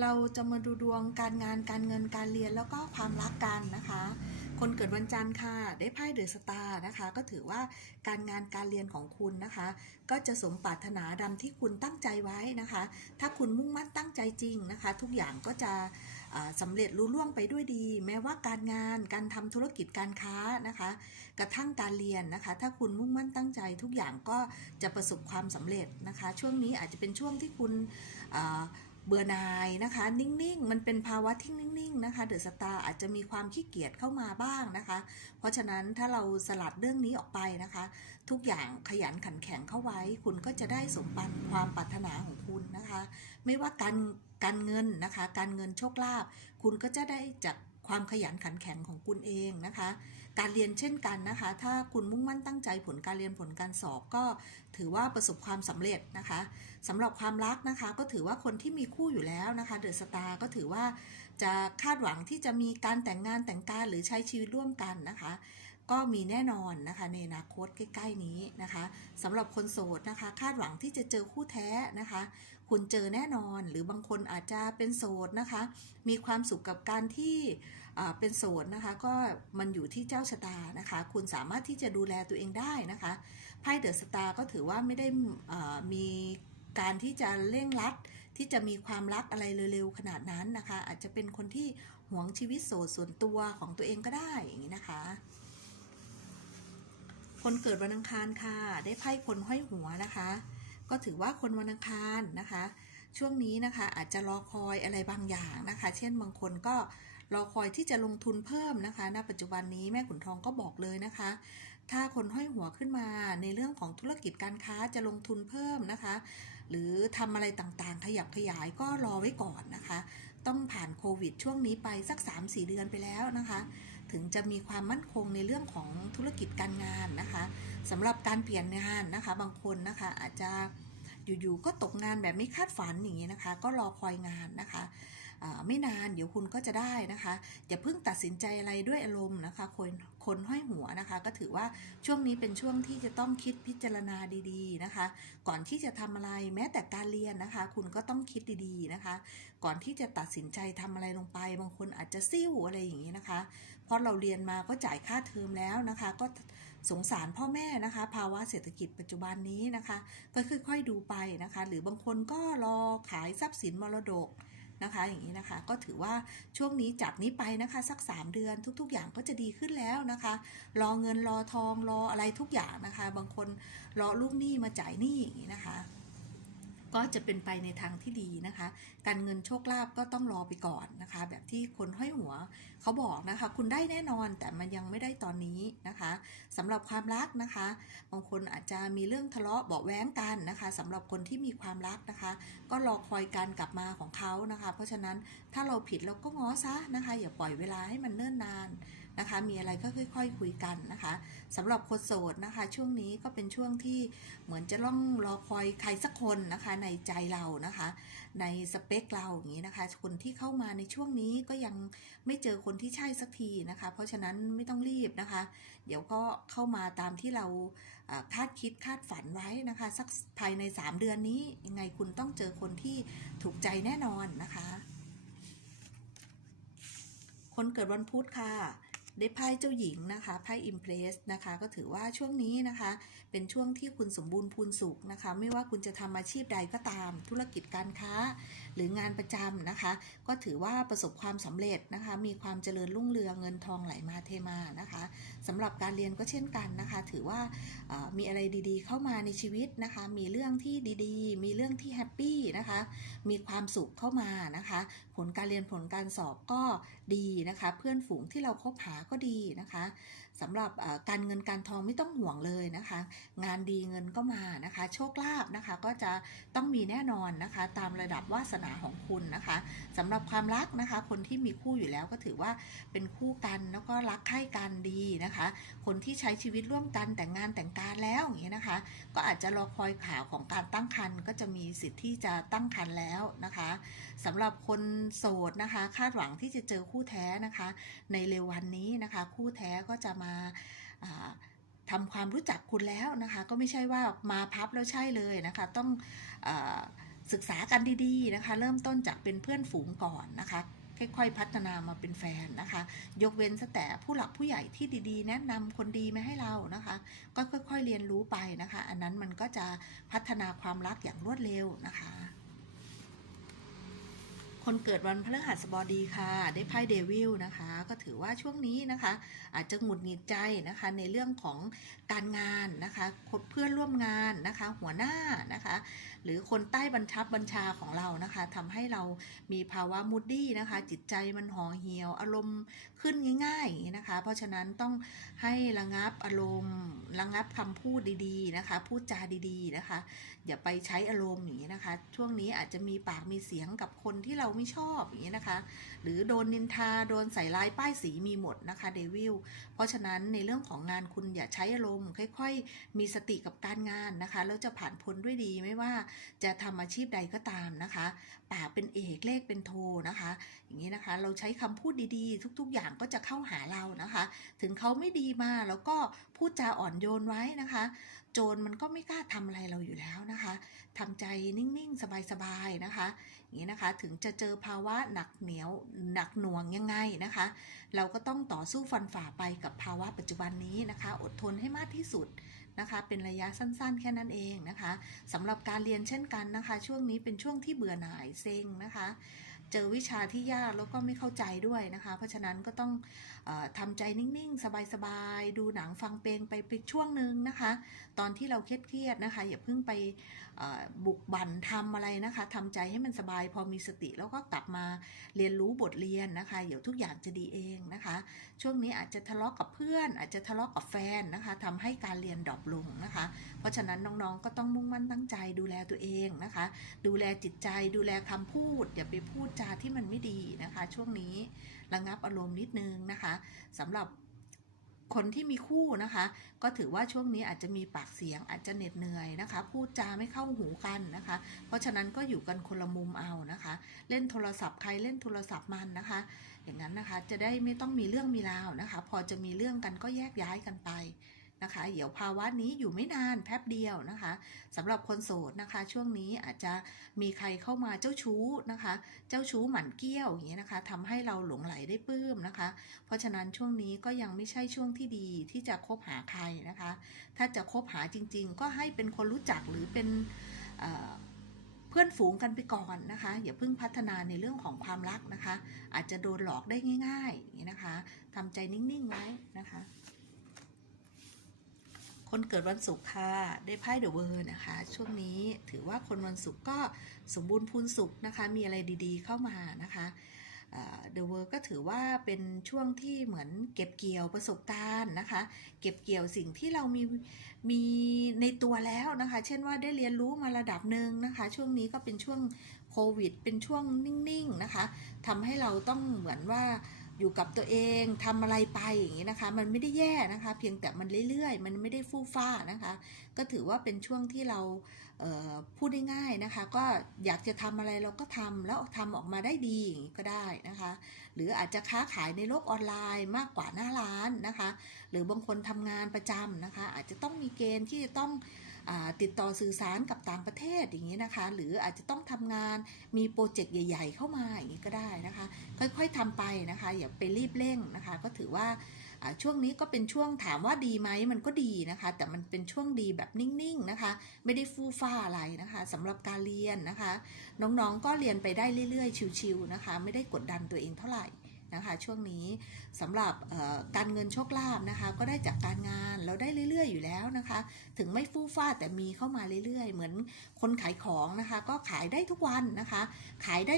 เราจะมาดูดวงการงานการเงินการเรียนแล้วก็ความรักกันนะคะ คนเกิดวันจันทร์ค่ะ ได้ไพ่เดอะสตาร์นะคะ ก็ถือว่าการงานการเรียนของคุณนะคะ ก็จะสมปรารถนาดำที่คุณตั้งใจไว้นะคะ ถ้าคุณมุ่งมั่นตั้งใจจริงนะคะ ทุกอย่างก็จะอ่าสำเร็จรุ่ล่วงไปด้วยดี แม้ว่าการงานการทำธุรกิจการค้านะคะ กระทั่งการเรียนนะคะ ถ้าคุณมุ่งมั่นตั้งใจทุกอย่างก็จะประสบความสำเร็จนะคะ ช่วงนี้อาจจะเป็นช่วงที่คุณ เบื่อหน่ายนะคะ นิ่งๆ มันเป็นภาวะที่นิ่งๆนะคะเดอะสตาร์อาจจะมีความขี้เกียจเข้ามาบ้างนะคะ เพราะฉะนั้นถ้าเราสลัดเรื่องนี้ออกไปนะคะ ทุกอย่างขยันขันแข็งเข้าไว้ คุณก็จะได้สมบัติความปรารถนาของคุณนะคะ ไม่ว่าการการเงินนะคะ การเงินโชคลาภคุณก็จะได้จากความขยันขันแข็งของคุณเองนะคะ การเรียนเช่นกันนะคะ ถ้าคุณมุ่งมั่นตั้งใจผลการเรียนผลการสอบก็ถือว่าประสบความสำเร็จนะคะสำหรับความรักนะคะ ก็ถือว่าคนที่มีคู่อยู่แล้วนะคะเดอะสตาร์ก็ถือว่าจะคาดหวังที่จะมีการแต่งงานแต่งการหรือใช้ชีวิตร่วมกันนะคะ ก็มีแน่นอนนะคะในอนาคตใกล้ ๆ นี้นะคะสำหรับคนโสดนะคะ คาดหวังที่จะเจอคู่แท้นะคะ คุณเจอแน่นอนหรือบางคนอาจจะเป็นโสดนะคะ มีความสุขกับการที่ เป็นโสดนะคะก็มันอยู่ที่เจ้าชะตานะคะ คุณสามารถที่จะดูแลตัวเองได้นะคะไพ่เดอะสตาร์ก็ถือว่าไม่ได้มีการที่จะเร่งรัดที่จะมีความรักอะไรเร็วๆขนาดนั้นนะคะ อาจจะเป็นคนที่หวงชีวิตโสดส่วนตัวของตัวเองก็ได้อย่างนี้นะคะคนเกิดวันอังคารค่ะ ได้ไพ่คนห้อยหัวนะคะ ก็ถือว่าคนวันอังคารนะคะ ช่วงนี้นะคะอาจจะรอคอยอะไรบางอย่างนะคะ เช่นบางคนก็ รอคอยที่จะลงทุนเพิ่มนะคะ ณ ปัจจุบันนี้แม่ขุนทองก็บอกเลยนะคะ ถ้าคนห้อยหัวขึ้นมาในเรื่องของธุรกิจการค้าจะลงทุนเพิ่มนะคะ หรือทำอะไรต่างๆ ขยับขยายก็รอไว้ก่อนนะคะ ต้องผ่านโควิดช่วงนี้ไปสัก 3-4 เดือนไปแล้วนะคะถึงจะมีความมั่นคงในเรื่องของธุรกิจการงานนะคะสำหรับการเปลี่ยนงานนะคะ บางคนนะคะอาจจะอยู่ๆก็ตกงานแบบไม่คาดฝันอย่างนี้นะคะ ก็รอคอยงานนะคะ ไม่นานเดี๋ยวคุณก็จะได้นะคะอย่าเพิ่งตัดสินใจอะไรด้วยอารมณ์นะคะคนคนห้อยหัวนะคะ ก็ถือว่าช่วงนี้เป็นช่วงที่จะต้องคิดพิจารณาดีๆนะคะ ก่อนที่จะทำอะไรแม้แต่การเรียนนะคะ คุณก็ต้องคิดดีๆนะคะ ก่อนที่จะตัดสินใจทำอะไรลงไป บางคนอาจจะซิ่วอะไรอย่างนี้นะคะ เพราะเราเรียนมาก็จ่ายค่าเทอมแล้วนะคะ ก็สงสารพ่อแม่นะคะ ภาวะเศรษฐกิจปัจจุบันนี้นะคะ ก็ค่อยๆดูไปนะคะ หรือบางคนก็รอขายทรัพย์สินมรดก นะคะ อย่างนี้นะคะ ก็ถือว่าช่วงนี้จับนี้ไปนะคะ สัก 3 เดือนทุก ๆ อย่างก็จะดีขึ้นแล้วนะคะ รอเงินรอทองรออะไรทุกอย่างนะคะ บางคนรอลูกหนี้มาจ่ายหนี้อย่างนี้นะคะ ก็จะเป็นไปในทางที่ดีนะคะ การเงินโชคลาภก็ต้องรอไปก่อนนะคะ แบบที่คนห้อยหัวเขาบอกนะคะ คุณได้แน่นอนแต่มันยังไม่ได้ตอนนี้นะคะสำหรับความรักนะคะ บางคนอาจจะมีเรื่องทะเลาะเบาแว้งกันนะคะสำหรับคนที่มีความรักนะคะ ก็รอคอยการกลับมาของเขานะคะ เพราะฉะนั้นถ้าเราผิดเราก็ง้อซะนะคะ อย่าปล่อยเวลาให้มันเนิ่นนาน นะคะ มีอะไรก็ค่อย ๆ คุยกันนะคะสำหรับคนโสดนะคะ ช่วงนี้ก็เป็นช่วงที่เหมือนจะต้องรอคอยใครสักคนนะคะ ในใจเรานะคะ ในสเปคเราอย่างนี้นะคะ คนที่เข้ามาในช่วงนี้ก็ยังไม่เจอคนที่ใช่สักทีนะคะ เพราะฉะนั้นไม่ต้องรีบนะคะ เดี๋ยวก็เข้ามาตามที่เราอ่าคาดคิดคาดฝันไว้นะคะ สักภายใน 3 เดือนนี้ยังไงคุณต้องเจอคนที่ถูกใจแน่นอนนะคะ คนเกิดวันพุธค่ะ ได้ไพ่เจ้าหญิงนะคะไพ่อิมเพรสนะคะก็ถือว่าช่วงนี้นะคะ เป็นช่วงที่คุณสมบูรณ์พูนสุขนะคะ ไม่ว่าคุณจะทำอาชีพใดก็ตาม ธุรกิจการค้าหรืองานประจำนะคะ ก็ถือว่าประสบความสำเร็จนะคะ มีความเจริญรุ่งเรืองเงินทองไหลมาเทมานะคะสำหรับการเรียนก็เช่นกันนะคะ ถือว่ามีอะไรดีๆ เข้ามาในชีวิตนะคะ มีเรื่องที่ดีๆ มีเรื่องที่แฮปปี้นะคะ มีความสุขเข้ามานะคะ ผลการเรียนผลการสอบก็ดีนะคะ เพื่อนฝูงที่เราคบหาก็ดีนะคะสำหรับการเงินการทองไม่ต้องห่วงเลยนะคะ งานดีเงินก็มานะคะ โชคลาภนะคะก็จะต้องมีแน่นอนนะคะ ตามระดับวาสนาของคุณนะคะสำหรับความรักนะคะ คนที่มีคู่อยู่แล้วก็ถือว่าเป็นคู่กันแล้วก็รักใคร่กันดีนะคะ คนที่ใช้ชีวิตร่วมกันแต่งงานแต่งการแล้วอย่างนี้นะคะ ก็อาจจะรอคอยข่าวของการตั้งครรภ์ก็จะมีสิทธิ์ที่จะตั้งครรภ์แล้วนะคะสำหรับคนโสดนะคะ คาดหวังที่จะเจอคู่แท้นะคะ ในเร็ววันนี้นะคะ คู่แท้ก็จะมาทำความรู้จักคุณแล้วนะคะ ก็ไม่ใช่ว่ามาพับแล้วใช่เลยนะคะ ต้องอศึกษากันดีๆนะคะ เริ่มต้นจากเป็นเพื่อนฝูงก่อนนะคะค่อยๆพัฒนามาเป็นแฟนนะคะ ยกเว้นแต่ผู้หลักผู้ใหญ่ที่ดีๆ แนะนำคนดีมาให้เรานะคะ ก็ค่อยๆเรียนรู้ไปนะคะ อันนั้นมันก็จะพัฒนาความรักอย่างรวดเร็วนะคะ คนเกิดวันพฤหัสบดีค่ะ ได้ไพ่เดวิลนะคะ ก็ถือว่าช่วงนี้นะคะ อาจจะหงุดหงิดใจนะคะในเรื่องของการงานนะคะคนเพื่อนร่วมงานนะคะ หัวหน้านะคะ หรือคนใต้บัญชับบัญชาของเรานะคะทำให้เรามีภาวะมูดดี้นะคะ จิตใจมันห่อเหี่ยว อารมณ์ขึ้นง่ายง่างนี้นะคะ เพราะฉะนั้นต้องให้ระงับอารมณ์ระงับคำพูดดีๆนะคะ พูดจาดีๆนะคะ อย่าไปใช้อารมณ์อย่างนี้นะคะ ช่วงนี้อาจจะมีปากมีเสียงกับคนที่เราไม่ชอบอย่างนี้นะคะ หรือโดนนินทาโดนใส่ร้ายป้ายสีมีหมดนะคะเดวิลเพราะฉะนั้นในเรื่องของงานคุณอย่าใช้อารมณ์ค่อยๆ มีสติกับการงานนะคะแล้วจะผ่านพ้นด้วยดีไม่ว่าจะทำอาชีพใดก็ตามนะคะปากเป็นเอกเลขเป็นโทนะคะ อย่างนี้นะคะ เราใช้คำพูดดีๆ ทุกๆ อย่างก็จะเข้าหาเรานะคะ ถึงเขาไม่ดีมาแล้วก็พูดจาอ่อนโยนไว้นะคะ โจรมันก็ไม่กล้าทำอะไรเราอยู่แล้วนะคะทำใจนิ่งๆ สบายๆนะคะอย่างนี้นะคะถึงจะเจอภาวะหนักเหนียวหนักหน่วงยังไงนะคะ เราก็ต้องต่อสู้ฟันฝ่าไปกับภาวะปัจจุบันนี้นะคะ อดทนให้มากที่สุดนะคะ เป็นระยะสั้นๆ แค่นั้นเองนะคะสำหรับการเรียนเช่นกันนะคะ ช่วงนี้เป็นช่วงที่เบื่อหน่ายเซ็งนะคะ เจอวิชาที่ยากแล้วก็ไม่เข้าใจด้วยนะคะ เพราะฉะนั้นก็ต้อง ทำใจนิ่งๆ สบายๆ ดูหนังฟังเพลงไปเป็นช่วงหนึ่งนะคะ ตอนที่เราเครียดๆนะคะ อย่าเพิ่งไปบุกบั่นทำอะไรนะคะทำใจให้มันสบายพอมีสติแล้วก็กลับมาเรียนรู้บทเรียนนะคะ เดี๋ยวทุกอย่างจะดีเองนะคะ ช่วงนี้อาจจะทะเลาะกับเพื่อน อาจจะทะเลาะกับแฟนนะคะทำให้การเรียนดรอปลงนะคะ เพราะฉะนั้นน้องๆก็ต้องมุ่งมั่นตั้งใจดูแลตัวเองนะคะ ดูแลจิตใจดูแลคำพูด อย่าไปพูดจาที่มันไม่ดีนะคะ ช่วงนี้ ระงับอารมณ์นิดนึงนะคะสำหรับคนที่มีคู่นะคะ ก็ถือว่าช่วงนี้อาจจะมีปากเสียงอาจจะเหน็ดเหนื่อยนะคะ พูดจาไม่เข้าหูกันนะคะ เพราะฉะนั้นก็อยู่กันคนละมุมเอานะคะ เล่นโทรศัพท์ใครเล่นโทรศัพท์มันนะคะ อย่างนั้นนะคะจะได้ไม่ต้องมีเรื่องมีราวนะคะ พอจะมีเรื่องกันก็แยกย้ายกันไป นะคะ เดี๋ยวภาวะนี้อยู่ไม่นานแป๊บเดียวนะคะสำหรับคนโสดนะคะ ช่วงนี้อาจจะมีใครเข้ามาเจ้าชู้นะคะ เจ้าชู้หมั่นเกี้ยวอย่างนี้ยนะคะทำให้เราหลงไหลได้ปลื้มนะคะ เพราะฉะนั้นช่วงนี้ก็ยังไม่ใช่ช่วงที่ดีที่จะคบหาใครนะคะ ถ้าจะคบหาจริง ๆ ก็ให้เป็นคนรู้จักหรือเป็นเอ่อเพื่อนฝูงกันไปก่อนนะคะ อย่าเพิ่งพัฒนาในเรื่องของความรักนะคะ อาจจะโดนหลอกได้ง่ายๆอย่างนี้นะคะทำใจนิ่งๆไว้นะคะ คนเกิดวันศุกร์ค่ะ ได้ไพ่เดอะเวอร์นะคะ ช่วงนี้ถือว่าคนวันศุกร์ก็สมบูรณ์พูนสุขนะคะ มีอะไรดีๆเข้ามานะคะเดอะเวอร์ก็ถือว่าเป็นช่วงที่เหมือนเก็บเกี่ยวประสบการณ์นะคะ เก็บเกี่ยวสิ่งที่เรามีมีในตัวแล้วนะคะ เช่นว่าได้เรียนรู้มาระดับหนึ่งนะคะ ช่วงนี้ก็เป็นช่วงโควิด เป็นช่วงนิ่งๆนะคะทำให้เราต้องเหมือนว่า อยู่กับตัวเองทำอะไรไปอย่างนี้นะคะ มันไม่ได้แย่นะคะ เพียงแต่มันเรื่อยๆ มันไม่ได้ฟู่ฟ้านะคะ ก็ถือว่าเป็นช่วงที่เราเพูดได้ง่ายนะคะ ก็อยากจะทำอะไรเราก็ทำแล้วทำออกมาได้ดีอย่างนี้ก็ได้นะคะ หรืออาจจะค้าขายในโลกออนไลน์มากกว่าหน้าร้านนะคะ หรือบางคนทำงานประจำนะคะ อาจจะต้องมีเกณฑ์ที่จะต้อง ติดต่อสื่อสารกับต่างประเทศอย่างนี้นะคะ หรืออาจจะต้องทำงานมีโปรเจกต์ใหญ่ ๆ เข้ามาอย่างนี้ก็ได้นะคะ ค่อยๆทำไปนะคะ อย่าไปรีบเร่งนะคะ ก็ถือว่าช่วงนี้ก็เป็นช่วงถามว่าดีไหมมันก็ดีนะคะ แต่มันเป็นช่วงดีแบบนิ่งๆนะคะ ไม่ได้ฟู่ฟ้าอะไรนะคะสำหรับการเรียนนะคะ น้องๆก็เรียนไปได้เรื่อยๆ ชิวๆนะคะ ไม่ได้กดดันตัวเองเท่าไหร่ นะคะช่วงนี้สำหรับการเงินโชคลาภนะคะ ก็ได้จากการงานเราได้เรื่อย ๆ อยู่แล้วนะคะ ถึงไม่ฟู่ฟ้าแต่มีเข้ามาเรื่อย ๆ เหมือนคนขายของนะคะ ก็ขายได้ทุกวันนะคะ ขายได้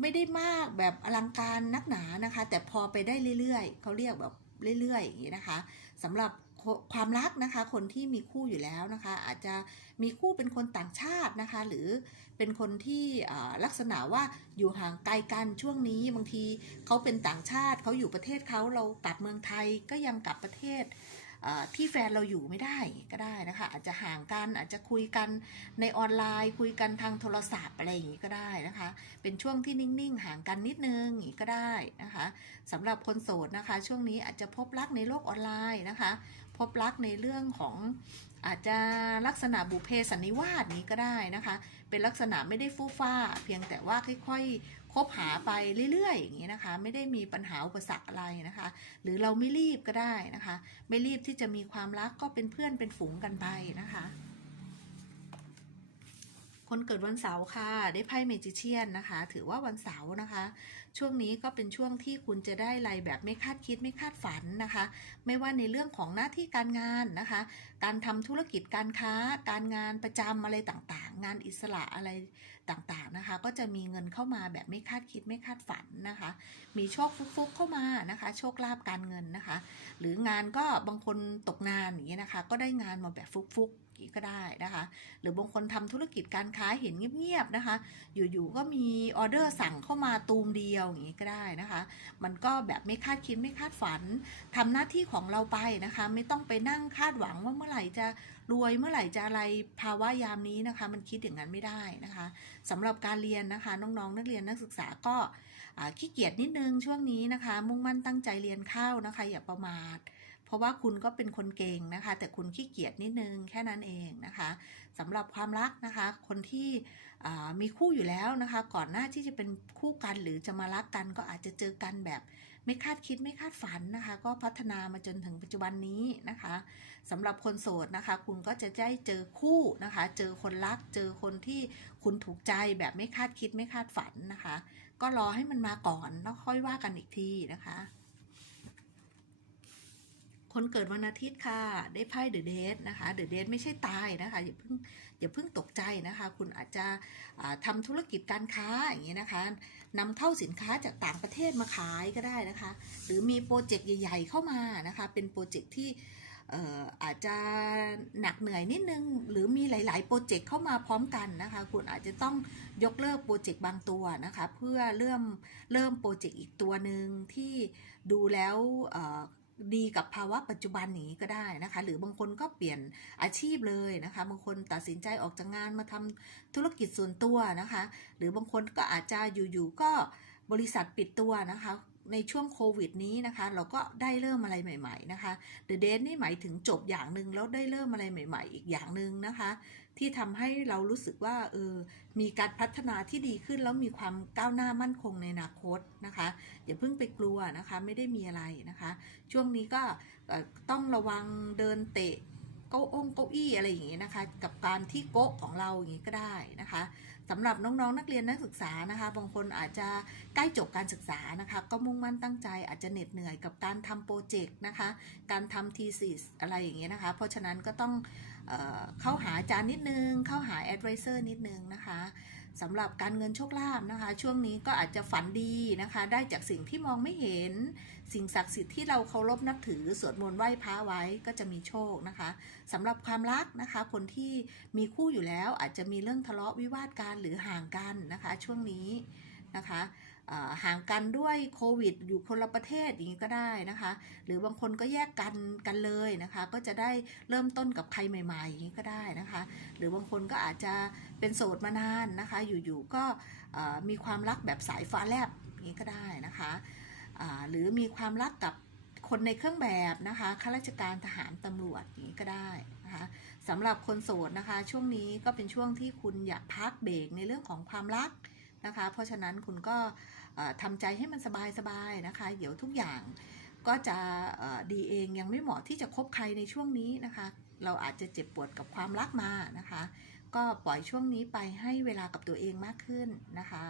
ไม่ได้มากแบบอลังการนักหนานะคะ แต่พอไปได้เรื่อยๆเขาเรียกแบบเรื่อยๆอย่างนี้นะคะสำหรับ ความรักนะคะ คนที่มีคู่อยู่แล้วนะคะ อาจจะมีคู่เป็นคนต่างชาตินะคะ หรือเป็นคนที่ลักษณะว่าอยู่ห่างไกลกันช่วงนี้บางทีเขาเป็นต่างชาติเขาอยู่ประเทศเขาเรากลับเมืองไทยก็ยังกลับประเทศที่แฟนเราอยู่ไม่ได้ก็ได้นะคะ อาจจะห่างกันอาจจะคุยกันในออนไลน์ คุยกันทางโทรศัพท์อะไรอย่างนี้ก็ได้นะคะ เป็นช่วงที่นิ่งๆ ห่างกันนิดนึงอย่างนี้ก็ได้นะคะสำหรับคนโสดนะคะ ช่วงนี้อาจจะพบรักในโลกออนไลน์นะคะ พบรักในเรื่องของอาจจะลักษณะบุเพสันนิวาสนี้ก็ได้นะคะ เป็นลักษณะไม่ได้ฟู่ฟ้า เพียงแต่ว่าค่อยๆคบหาไปเรื่อยๆอย่างนี้นะคะ ไม่ได้มีปัญหาอุปสรรคอะไรนะคะ หรือเราไม่รีบก็ได้นะคะ ไม่รีบที่จะมีความรักก็เป็นเพื่อนเป็นฝูงกันไปนะคะ คนเกิดวันเสาร์ค่ะ ได้ไพ่เมจิเชียนนะคะ ถือว่าวันเสาร์นะคะ ช่วงนี้ก็เป็นช่วงที่คุณจะได้อะไรแบบไม่คาดคิดไม่คาดฝันนะคะ ไม่ว่าในเรื่องของหน้าที่การงานนะคะ การทำธุรกิจการค้า การงานประจำอะไรต่างๆ งานอิสระอะไรต่างๆนะคะ ก็จะมีเงินเข้ามาแบบไม่คาดคิดไม่คาดฝันนะคะ มีโชคฟุกๆเข้ามานะคะ โชคลาภการเงินนะคะ หรืองานก็บางคนตกงานอย่างเงี้ยนะคะ ก็ได้งานมาแบบฟุกๆ นี้ก็ได้นะคะ หรือบางคนทำธุรกิจการค้าเห็นเงียบๆนะคะ อยู่ๆก็มีออเดอร์สั่งเข้ามาตูมเดียวอย่างนี้ก็ได้นะคะ มันก็แบบไม่คาดคิดไม่คาดฝันทำหน้าที่ของเราไปนะคะ ไม่ต้องไปนั่งคาดหวังว่าเมื่อไหร่จะรวยเมื่อไหร่จะอะไรภาวะยามนี้นะคะ มันคิดอย่างนั้นไม่ได้นะคะสำหรับการเรียนนะคะ น้องๆ นักเรียนนักศึกษาก็ขี้เกียจนิดนึงช่วงนี้นะคะ มุ่งมั่นตั้งใจเรียนเข้านะคะ อย่าประมาท เพราะว่าคุณก็เป็นคนเก่งนะคะ แต่คุณขี้เกียจนิดนึงแค่นั้นเองนะคะสำหรับความรักนะคะ คนที่มีคู่อยู่แล้วนะคะ ก่อนหน้าที่จะเป็นคู่กันหรือจะมารักกันก็อาจจะเจอกันแบบไม่คาดคิดไม่คาดฝันนะคะ ก็พัฒนามาจนถึงปัจจุบันนี้นะคะสำหรับคนโสดนะคะ คุณก็จะได้เจอคู่นะคะ เจอคนรัก เจอคนที่คุณถูกใจแบบไม่คาดคิดไม่คาดฝันนะคะ ก็รอให้มันมาก่อนแล้วค่อยว่ากันอีกทีนะคะ คนเกิดวันอาทิตย์ค่ะ ได้ไพ่เดอะเดทนะคะเดอะเดทไม่ใช่ตายนะคะอย่าเพิ่งอย่าเพิ่งตกใจนะคะ คุณอาจจะอ่าทำธุรกิจการค้าอย่างนี้นะคะนำเข้าสินค้าจากต่างประเทศมาขายก็ได้นะคะ หรือมีโปรเจกต์ใหญ่ ๆ เข้ามานะคะ เป็นโปรเจกต์ที่อาจจะหนักเหนื่อยนิดนึง หรือมีหลาย ๆ โปรเจกต์เข้ามาพร้อมกันนะคะ คุณอาจจะต้องยกเลิกโปรเจกต์บางตัวนะคะ เพื่อเริ่มเริ่มโปรเจกต์อีกตัวหนึ่งที่ดูแล้ว ดีกับภาวะปัจจุบันนี้ก็ได้นะคะ หรือบางคนก็เปลี่ยนอาชีพเลยนะคะ บางคนตัดสินใจออกจากงานมาทำธุรกิจส่วนตัวนะคะ หรือบางคนก็อาจจะอยู่ๆก็บริษัทปิดตัวนะคะในช่วงโควิดนี้นะคะ เราก็ได้เริ่มอะไรใหม่ ๆ นะคะ The Date นี่หมายถึงจบอย่างหนึ่งแล้วได้เริ่มอะไรใหม่ ๆ อีกอย่างหนึ่งนะคะ ที่ทำให้เรารู้สึกว่าเออมีการพัฒนาที่ดีขึ้น แล้วมีความก้าวหน้ามั่นคงในอนาคตนะคะอย่าเพิ่งไปกลัวนะคะไม่ได้มีอะไรนะคะ ช่วงนี้ก็ต้องระวังเดินเตะเก้าองเก้าอี้อะไรอย่างนี้นะคะ กับการที่โก๊ะของเราอย่างนี้ก็ได้นะคะสำหรับน้องๆนักเรียนนักศึกษานะคะบางคนอาจจะใกล้จบการศึกษานะคะก็มุ่งมั่นตั้งใจอาจจะเหน็ดเหนื่อยกับการทำโปรเจกต์นะคะ การทำทีสิสอะไรอย่างเงี้ยนะคะ เพราะฉะนั้นก็ต้อง เข้าหาอาจารย์นิดนึง เข้าหาแอดไวเซอร์นิดนึงนะคะสำหรับการเงินโชคลาภนะคะ ช่วงนี้ก็อาจจะฝันดีนะคะ ได้จากสิ่งที่มองไม่เห็น สิ่งศักดิ์สิทธิ์ที่เราเคารพนับถือสวดมนต์ไหว้พระไว้ก็จะมีโชคนะคะสำหรับความรักนะคะ คนที่มีคู่อยู่แล้วอาจจะมีเรื่องทะเลาะวิวาทกันหรือห่างกันนะคะ ช่วงนี้นะคะ ห่างกันด้วยโควิด อยู่คนละประเทศอย่างนี้ก็ได้นะคะ หรือบางคนก็แยกกันกันเลยนะคะ ก็จะได้เริ่มต้นกับใครใหม่ๆอย่างนี้ก็ได้นะคะ หรือบางคนก็อาจจะเป็นโสดมานานนะคะ อยู่ๆก็มีความรักแบบสายฟ้าแลบอย่างนี้ก็ได้นะคะหรือมีความรักกับคนในเครื่องแบบนะคะข้าราชการทหารตำรวจอย่างนี้ก็ได้นะคะสำหรับคนโสดนะคะ ช่วงนี้ก็เป็นช่วงที่คุณอยากพักเบรกในเรื่องของความรักนะคะ เพราะฉะนั้นคุณก็ ทำใจให้มันสบายๆนะคะ เดี๋ยวทุกอย่างก็จะดีเองยังไม่เหมาะที่จะคบใครในช่วงนี้นะคะ เราอาจจะเจ็บปวดกับความรักมานะคะ ก็ปล่อยช่วงนี้ไปให้เวลากับตัวเองมากขึ้นนะคะ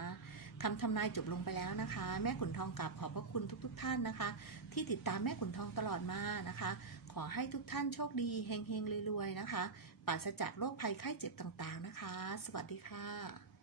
คำทำนายจบลงไปแล้วนะคะ แม่ขุนทองกราบขอบพระคุณทุกๆทท่านนะคะ ที่ติดตามแม่ขุนทองตลอดมานะคะ ขอให้ทุกท่านโชคดีเฮงๆรวยๆนะคะปราศจากโรคภัยไข้เจ็บต่างๆนะคะ สวัสดีค่ะ